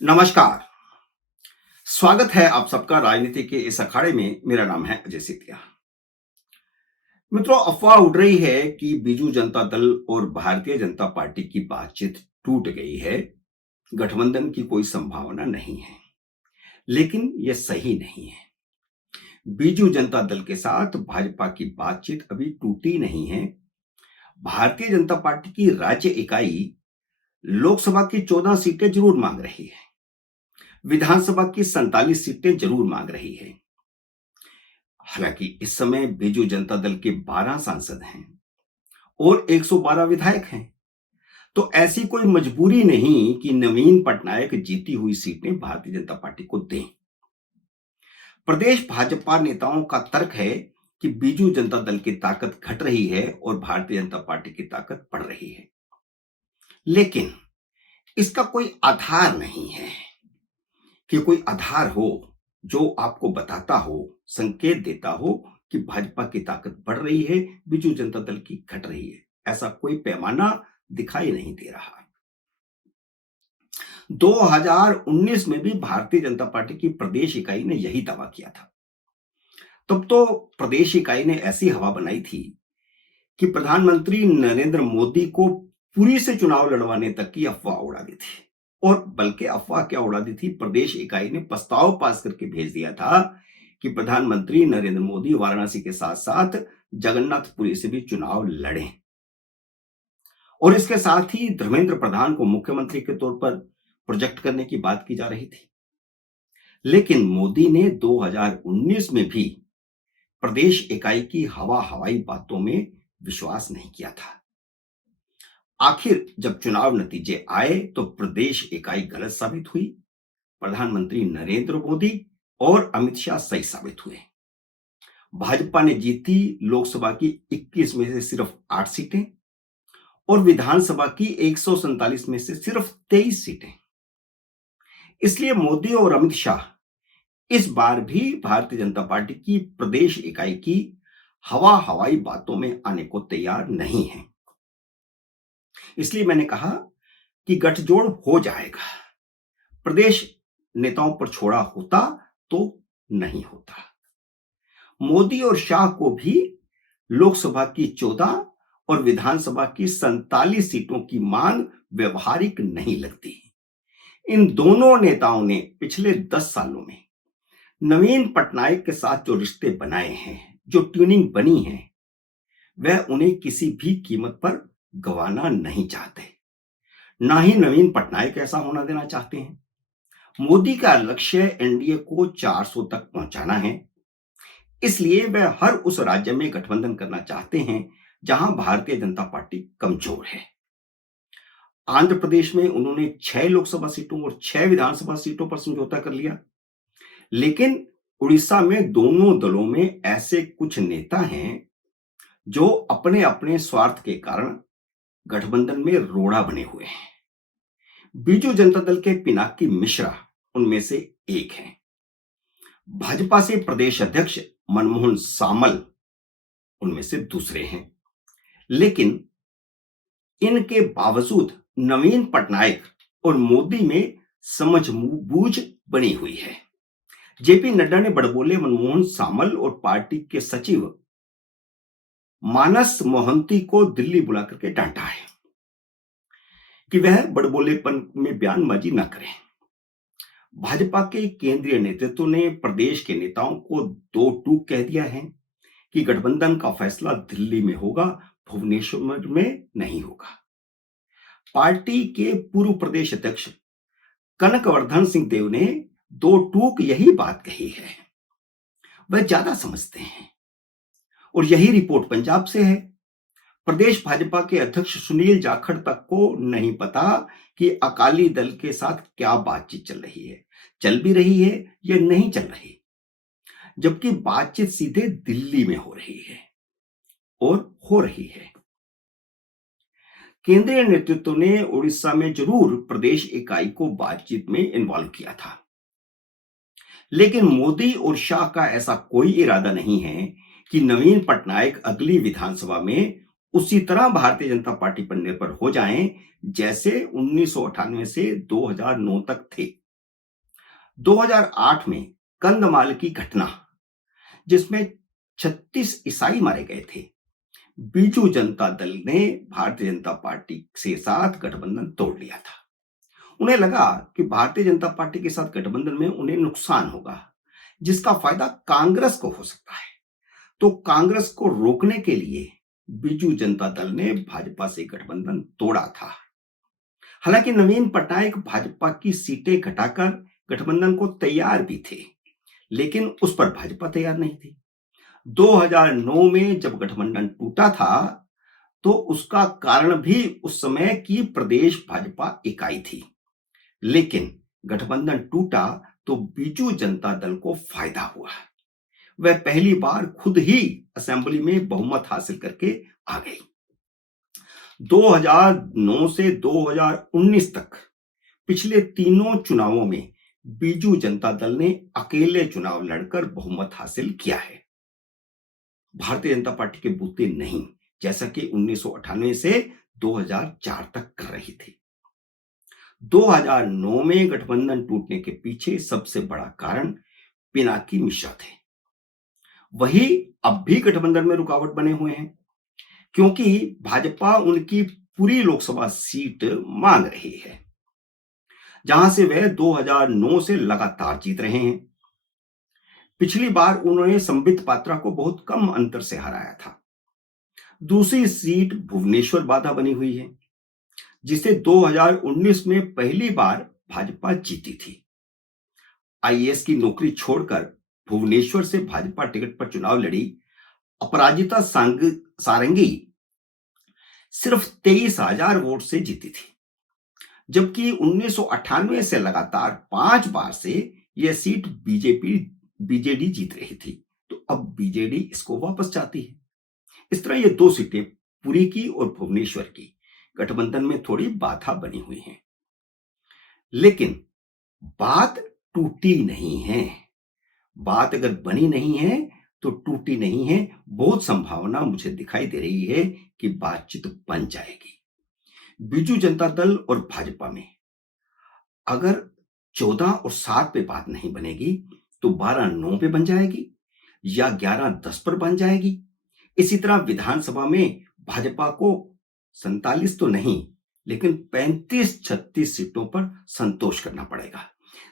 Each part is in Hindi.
नमस्कार। स्वागत है आप सबका राजनीति के इस अखाड़े में। मेरा नाम है अजय सितिया। मित्रों, अफवाह उड़ रही है कि बीजू जनता दल और भारतीय जनता पार्टी की बातचीत टूट गई है, गठबंधन की कोई संभावना नहीं है। लेकिन यह सही नहीं है। बीजू जनता दल के साथ भाजपा की बातचीत अभी टूटी नहीं है। भारतीय जनता पार्टी की राज्य इकाई लोकसभा की 14 सीटें जरूर मांग रही है, विधानसभा की 47 सीटें जरूर मांग रही है। हालांकि इस समय बीजू जनता दल के 12 सांसद हैं और 112 विधायक हैं, तो ऐसी कोई मजबूरी नहीं कि नवीन पटनायक जीती हुई सीटें भारतीय जनता पार्टी को दें। प्रदेश भाजपा नेताओं का तर्क है कि बीजू जनता दल की ताकत घट रही है और भारतीय जनता पार्टी की ताकत बढ़ रही है, लेकिन इसका कोई आधार नहीं है। कि कोई आधार हो जो आपको बताता हो, संकेत देता हो कि भाजपा की ताकत बढ़ रही है, बीजू जनता दल की घट रही है। ऐसा कोई पैमाना दिखाई नहीं दे रहा। 2019 में भी भारतीय जनता पार्टी की प्रदेश इकाई ने यही दावा किया था। तब तो प्रदेश इकाई ने ऐसी हवा बनाई थी कि प्रधानमंत्री नरेंद्र मोदी को पुरी से चुनाव लड़वाने तक की अफवाह उड़ा दी थी। और बल्कि अफवाह क्या उड़ा दी थी, प्रदेश इकाई ने प्रस्ताव पास करके भेज दिया था कि प्रधानमंत्री नरेंद्र मोदी वाराणसी के साथ साथ जगन्नाथपुरी से भी चुनाव लड़ें। और इसके साथ ही धर्मेंद्र प्रधान को मुख्यमंत्री के तौर पर प्रोजेक्ट करने की बात की जा रही थी। लेकिन मोदी ने 2019 में भी प्रदेश इकाई की हवाई बातों में विश्वास नहीं किया था। आखिर जब चुनाव नतीजे आए तो प्रदेश इकाई गलत साबित हुई। प्रधानमंत्री नरेंद्र मोदी और अमित शाह सही साबित हुए। भाजपा ने जीती लोकसभा की 21 में से सिर्फ 8 सीटें और विधानसभा की 147 में से सिर्फ 23 सीटें। इसलिए मोदी और अमित शाह इस बार भी भारतीय जनता पार्टी की प्रदेश इकाई की हवाई बातों में आने को तैयार नहीं है। इसलिए मैंने कहा कि गठजोड़ हो जाएगा। प्रदेश नेताओं पर छोड़ा होता तो नहीं होता। मोदी और शाह को भी लोकसभा की 14 और विधानसभा की 47 सीटों की मांग व्यवहारिक नहीं लगती। इन दोनों नेताओं ने पिछले 10 सालों में नवीन पटनायक के साथ जो रिश्ते बनाए हैं, जो ट्यूनिंग बनी है, वह उन्हें किसी भी कीमत पर गंवाना नहीं चाहते। ना ही नवीन पटनायक ऐसा होना देना चाहते हैं। मोदी का लक्ष्य एनडीए को 400 तक पहुंचाना है। इसलिए वह हर उस राज्य में गठबंधन करना चाहते हैं जहां भारतीय जनता पार्टी कमजोर है। आंध्र प्रदेश में उन्होंने 6 लोकसभा सीटों और 6 विधानसभा सीटों पर समझौता कर लिया। लेकिन उड़ीसा में दोनों दलों में ऐसे कुछ नेता हैं जो अपने अपने स्वार्थ के कारण गठबंधन में रोड़ा बने हुए हैं। बीजू जनता दल के पिनाकी मिश्रा उनमें से एक हैं। भाजपा से प्रदेश अध्यक्ष मनमोहन सामल उनमें से दूसरे हैं। लेकिन इनके बावजूद नवीन पटनायक और मोदी में समझबूझ बनी हुई है। जेपी नड्डा ने बड़बोले मनमोहन सामल और पार्टी के सचिव मानस मोहंती को दिल्ली बुलाकर के डांटा है कि वह बड़बोलेपन में बयानबाजी न करें। भाजपा के केंद्रीय नेतृत्व ने प्रदेश के नेताओं को दो टूक कह दिया है कि गठबंधन का फैसला दिल्ली में होगा, भुवनेश्वर में नहीं होगा। पार्टी के पूर्व प्रदेश अध्यक्ष कनकवर्धन सिंह देव ने दो टूक यही बात कही है। वह ज्यादा समझते हैं और यही रिपोर्ट पंजाब से है। प्रदेश भाजपा के अध्यक्ष सुनील जाखड़ तक को नहीं पता कि अकाली दल के साथ क्या बातचीत चल रही है, चल भी रही है या नहीं चल रही, जबकि बातचीत सीधे दिल्ली में हो रही है और हो रही है। केंद्रीय नेतृत्व ने उड़ीसा में जरूर प्रदेश इकाई को बातचीत में इन्वॉल्व किया था, लेकिन मोदी और शाह का ऐसा कोई इरादा नहीं है कि नवीन पटनायक अगली विधानसभा में उसी तरह भारतीय जनता पार्टी पर निर्भर हो जाएं जैसे 1998 से 2009 तक थे। 2008 में कंधमाल की घटना, जिसमें 36 ईसाई मारे गए थे, बीजू जनता दल ने भारतीय जनता पार्टी के साथ गठबंधन तोड़ लिया था। उन्हें लगा कि भारतीय जनता पार्टी के साथ गठबंधन में उन्हें नुकसान होगा, जिसका फायदा कांग्रेस को हो सकता है। तो कांग्रेस को रोकने के लिए बीजू जनता दल ने भाजपा से गठबंधन तोड़ा था। हालांकि नवीन पटनायक भाजपा की सीटें घटाकर गठबंधन को तैयार भी थे, लेकिन उस पर भाजपा तैयार नहीं थी। 2009 में जब गठबंधन टूटा था, तो उसका कारण भी उस समय की प्रदेश भाजपा इकाई थी। लेकिन गठबंधन टूटा तो बीजू जनता दल को फायदा हुआ। वह पहली बार खुद ही असेंबली में बहुमत हासिल करके आ गई। 2009 से 2019 तक पिछले तीनों चुनावों में बीजू जनता दल ने अकेले चुनाव लड़कर बहुमत हासिल किया है, भारतीय जनता पार्टी के बूते नहीं, जैसा कि 1998 से 2004 तक कर रही थी। 2009 में गठबंधन टूटने के पीछे सबसे बड़ा कारण पिनाकी मिश्रा थे। वही अब भी गठबंधन में रुकावट बने हुए हैं, क्योंकि भाजपा उनकी पूरी लोकसभा सीट मांग रही है, जहां से वह 2009 से लगातार जीत रहे हैं। पिछली बार उन्होंने संबित पात्रा को बहुत कम अंतर से हराया था। दूसरी सीट भुवनेश्वर बाधा बनी हुई है, जिसे 2019 में पहली बार भाजपा जीती थी। आईएएस की नौकरी छोड़कर भुवनेश्वर से भाजपा टिकट पर चुनाव लड़ी अपराजिता सारंगी सिर्फ 23,000 वोट से जीती थी, जबकि 1998 से लगातार 5 बार से यह सीट बीजेडी जीत रही थी। तो अब बीजेडी इसको वापस चाहती है। इस तरह ये दो सीटें, पुरी की और भुवनेश्वर की, गठबंधन में थोड़ी बाधा बनी हुई हैं। लेकिन बात टूटी नहीं है। बात अगर बनी नहीं है तो टूटी नहीं है। बहुत संभावना मुझे दिखाई दे रही है कि बातचीत बन जाएगी। बीजू जनता दल और भाजपा में अगर 14 और 7 पे बात नहीं बनेगी तो 12-9 पे बन जाएगी या 11-10 पर बन जाएगी। इसी तरह विधानसभा में भाजपा को 47 तो नहीं, लेकिन 35-36 सीटों पर संतोष करना पड़ेगा।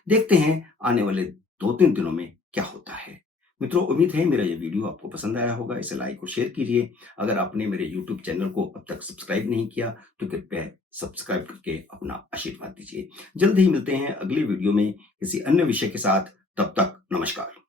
देखते हैं आने वाले 2-3 दिनों में क्या होता है। मित्रों, उम्मीद है मेरा ये वीडियो आपको पसंद आया होगा। इसे लाइक और शेयर कीजिए। अगर आपने मेरे यूट्यूब चैनल को अब तक सब्सक्राइब नहीं किया तो कृपया सब्सक्राइब करके अपना आशीर्वाद दीजिए। जल्द ही मिलते हैं अगले वीडियो में किसी अन्य विषय के साथ। तब तक नमस्कार।